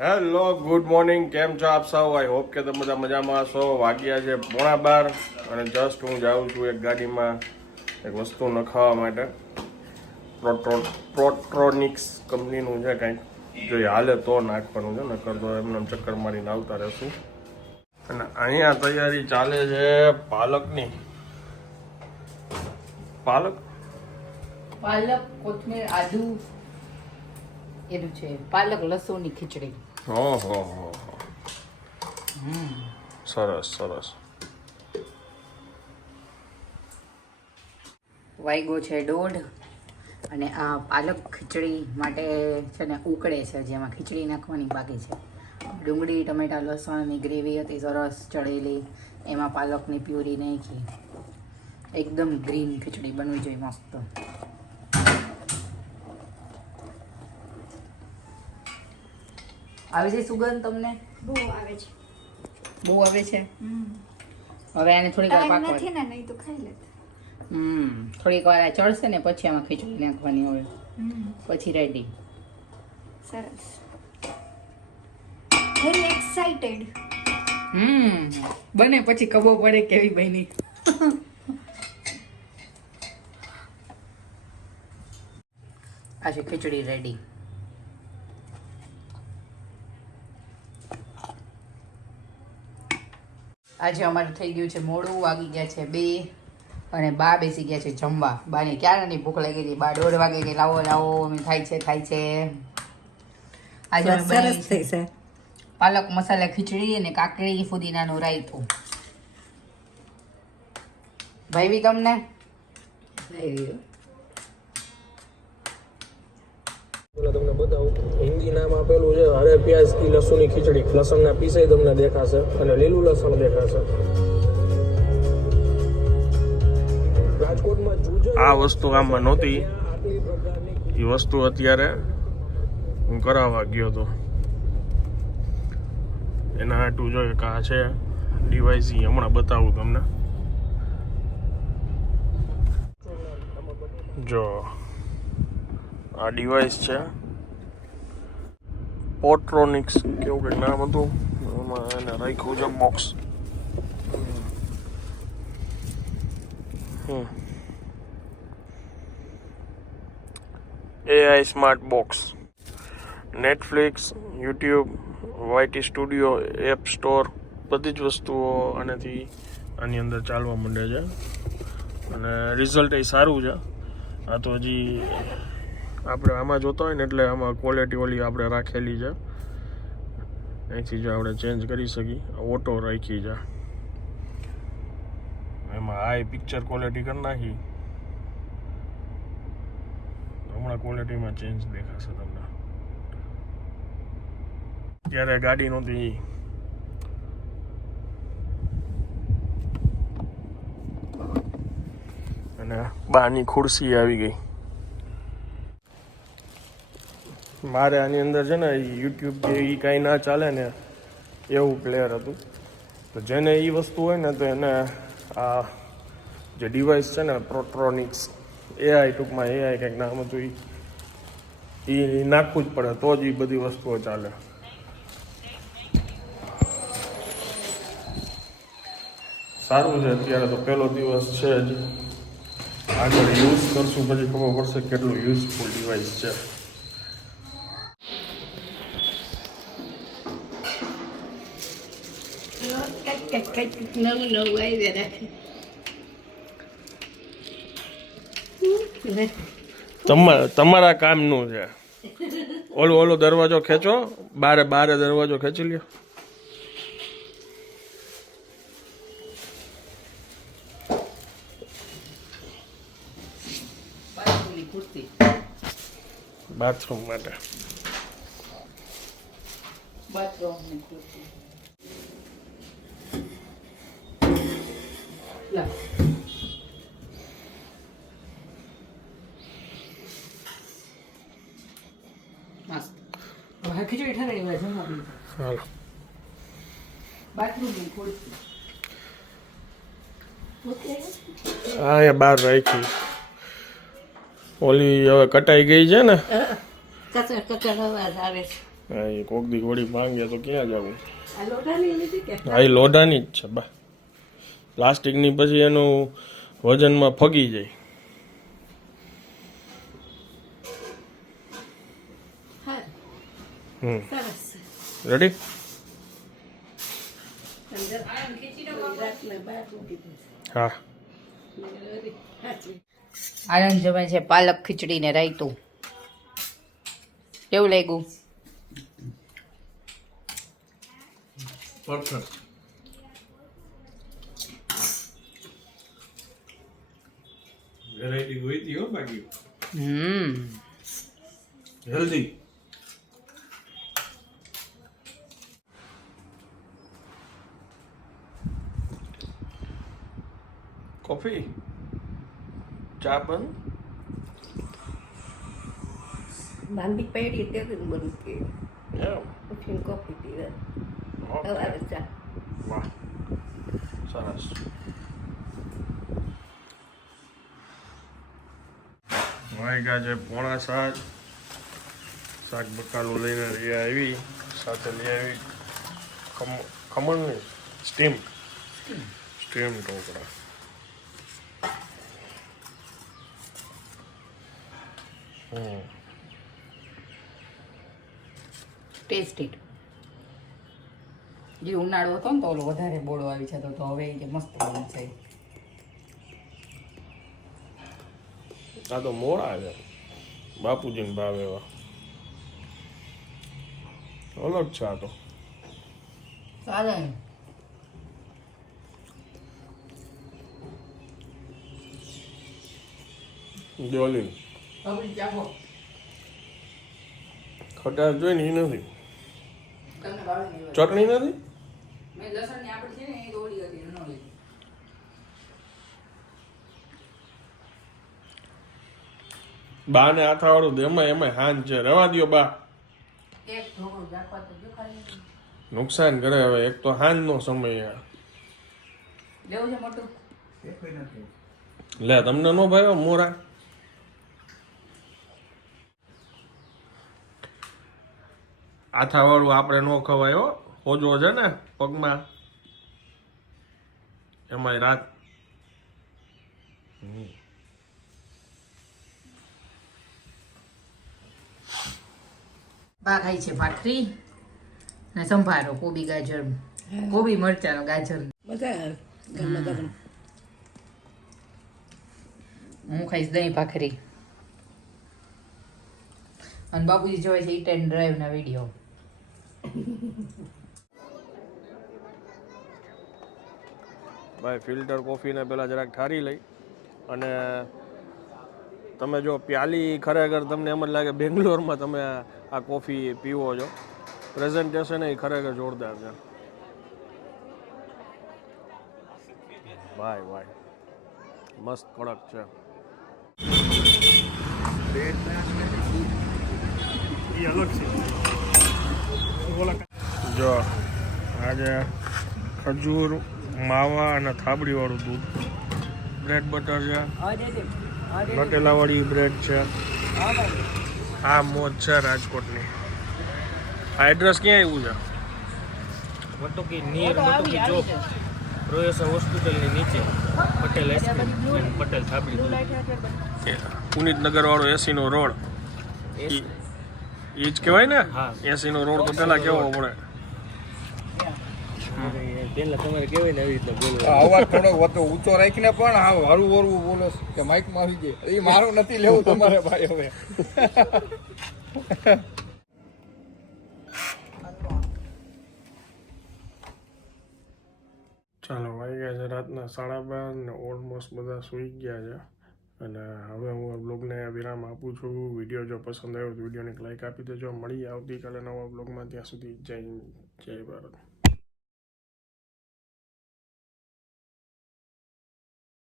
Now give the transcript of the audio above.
Hello good morning કેમ છો આપ સૌ? આઈ હોપ કે તમે બધા મજામાં છો વાગ્યા છે પોણા બાર અને જસ્ટ હું જાઉં છું એક ગાડીમાં એક વસ્તુ નખાવા માટે. પ્રોટ્રો પ્રોટ્રોનિક્સ કંપનીનું છે કંઈક. જો હાલે તો નાખવાનું છે, નકર તો એમને ચક્કર મારીને આવતા રહેશું. અને અહીંયા તૈયારી ચાલે છે પાલકની. પાલક? પાલક, કોથમીર, આદુ, એનું છે, પાલક, લસણની ખીચડી. હો હો હો. હો. સરસ સરસ. વાયગો છે દોઢ અને આ પાલક ખીચડી માટે છે ને ઉકળે છે, જેમાં ખીચડી નાખવાની બાકી છે. ડુંગળી, ટમેટા લસણની ગ્રેવી હતી સરસ, ચડેલી. એમાં પાલકની પ્યુરી નાખી. એકદમ ગ્રીન ખીચડી બનવી જોઈએ મસ્ત. આવી છે સુગંધ તમને? બહુ આવે છે. બહુ આવે છે? હવે આને થોડીક વાર પાકવા નથી ને નહીં તો ખાઈ લેત. હમ. થોડીક વાર આ ચડશે ને પછી આમાં ખીચડી નાખવાની હોય. પછી રેડી સરસ. Very excited hmm. બને પછી ખબર પડે કેવી બની. આ છે ખીચડી રેડી આજે અમારું થઈ ગયું છે મોડું વાગી ગયા છે બે અને બા બેસી ગયા છે જમવા. બાને ક્યારની ભૂખ લાગી હતી? બા દોઢ વાગે કે લાવો લાવો અમે થાય છે થાય છે. આજે અમે બનાવી છે. પાલક મસાલા ખીચડી અને કાકડી ફુદીનાનું રાયતું. ભાઈ તમને? પેલા તમને બતાવું. હિન્દી નામ આપેલું છે, હરે પ્યાજ કી લસણની ખીચડી. લસણના પીસે તમને દેખાશે અને લીલું લસણ દેખાશે. આ વસ્તુ આમાં નહોતી. એ વસ્તુ અત્યારે હું કરાવવા ગયો હતો. એના હાટું જોઈએ કે આ છે ડિવાઇસ હમણાં બતાવું તમને. જો આ ડિવાઇસ છે. પોટ્રોનિક્સ કેવું કંઈક નામ હતું? એમાં એને રાખ્યું છે box AI smart box Netflix YouTube YT studio app store બધી જ વસ્તુઓ આનાથી આની અંદર ચાલવા માંડે છે. અને રિઝલ્ટ એ સારું છે. આ તો હજી આપણે આમાં જોતા હોય ને એટલે આમાં ક્વોલિટી ઓલી આપણે રાખેલી છે. અહીંથી જો આપણે ચેન્જ કરી શકીએ. ઓટો રાખી છે. એમાં હાઈ પિક્ચર ક્વોલિટી કરી નાખી. હમણાં ક્વોલિટીમાં ચેન્જ દેખાશે તમને. ત્યારે ગાડી નહોતી. અને બાની ખુરશી આવી ગઈ. મારે આની અંદર છે ને યુટ્યુબ કે એ કાંઈ ના ચાલે ને એવું પ્લેયર હતું. તો જેને એ વસ્તુ હોય ને તો એને આ જે ડિવાઇસ છે ને પ્રોટ્રોનિક્સ એઆઈ ટૂંકમાં એઆઈ કંઈક નામ હતું એ નાખવું જ પડે, તો જ એ બધી વસ્તુઓ ચાલે. સારું છે, અત્યારે તો પહેલો દિવસ છે જ. આગળ યુઝ કરશું, પછી ખબર પડશે કેટલું યુઝફુલ ડિવાઇસ છે. નવું નવું આવી રાખે તમારા કામનું છે. ઓલો ઓલો દરવાજો ખેંચો. બારે બારે દરવાજો ખેંચી લ્યો. બાથરૂમ માટે. બાથરૂમની ખુરશી લા મસ્ત હવે ખીચડી જમવા હા એ બહાર રાખી. ઓલી હવે કટાઈ ગઈ છે ને? કચર કચર અવાજ આવે છે. હા એ કોક દી ઘોડી ભાંગે તો ક્યાં જવું? હા એ લોઢાની જ છે બા પ્લાસ્ટિકની પછી એનું વજનમાં ફગી જાય. હમ. રેડી હા. આનંદ જમે છે પાલક ખીચડી ને રાયતું. કેવું લાગ્યું? પરફેક્ટ વેરાયટી જોઈતી હો બાકી. હમ. હેલ્ધી કોફી ચા બંધ? બાંધી પડી તે બંધ કે એમ? ઉઠીને કોફી પીવે. ઓકે. સવારે ચા. વાહ. સરસ. વાગ્યા છે પોણા સાત શાક બકાલું લઈને લઈ આવી, સાથે લઈ આવી ખમ, ખમણની સ્ટીમ સ્ટીમ ઢોકળા. ટેસ્ટી જે ઉનાળો હતો ને તો ઓલો વધારે બોળો આવી જતો તો હવે એ મસ્ત બને આ તો મોડા આવ્યા બાપુજીને ભાવે એવા. અલગ છે આ તો. ડોલી. ખટાશ જોઈ ને એ નથી. ચટણી નથી મેં લસણની આપણી છે ને એ દોડી હતી ન લીધી બા ને આથાવાળું તો એમાં એમાં હાન છે. રવા દ્યો બા. નુકસાન કરે હવે એક તો હાન નો સમય લે તમને નો ભાઈ મોરા? આથાવાળું આપણે નો ખવાય હો. હોજો છે ને પગમાં. એમાંય રાત બા ખાય છે ભાખરી ને સંભારો કોબી ગાજર કોબી મરચાનો ગાજર. હું ખાઈશ દહીં ભાખરી. અને બાપુજી જોવે છે ઈટ એન્ડ ડ્રાઈવ ના વીડિયો. ભાઈ ફિલ્ટર કોફીને પહેલાં જરાક ઠારી લઈ. અને તમે જો પ્યાલી ખરેખર તમને એમ જ લાગે બેંગ્લોરમાં તમે આ કોફી પીવો છો. પ્રેઝન્ટેશન એ ખરેખર જોરદાર છે. ભાઈ ભાઈ. મસ્ત કડક છે. જો આજે ખજૂર માવા અને થાબડીવાળું દૂધ. બ્રેડ બટર છે. નટેલાવાળી બ્રેડ છે. આ મોજ છે રાજકોટની. આ એડ્રેસ ક્યાં આવ્યું છે? વટોકી નિયર વટોકી ચોક પ્રોફેસર હોસ્પિટલની નીચે પટેલ આઈસ્ક્રીમ પટેલ થાબડી પુનિત નગર વાળો એસી નો રોડ એ જ કહેવાય ને? હા. એસી નો રોડ તો પેલા કેવો પડે? પેલા તમારે કેવાય ને આવી રીતના બોલવાનું. અવાજ થોડો ઊંચો રાખીને પણ હા હરું હરવું બોલો છો કે માઇકમાં આવી જાય. એ મારું નથી લેવું તમારે ભાઈ હવે. ચાલો વાગી ગયા છે રાતના સાડા બાર ને ઓલમોસ્ટ બધા સૂઈ ગયા છે. અને હવે હું આ બ્લોગને વિરામ આપું છું. વીડિયો જો પસંદ આવ્યો તો વિડીયોને એક લાઇક આપી દેજો. મળી આવતીકાલે નવા બ્લોગમાં ત્યાં સુધી જય જય ભારત.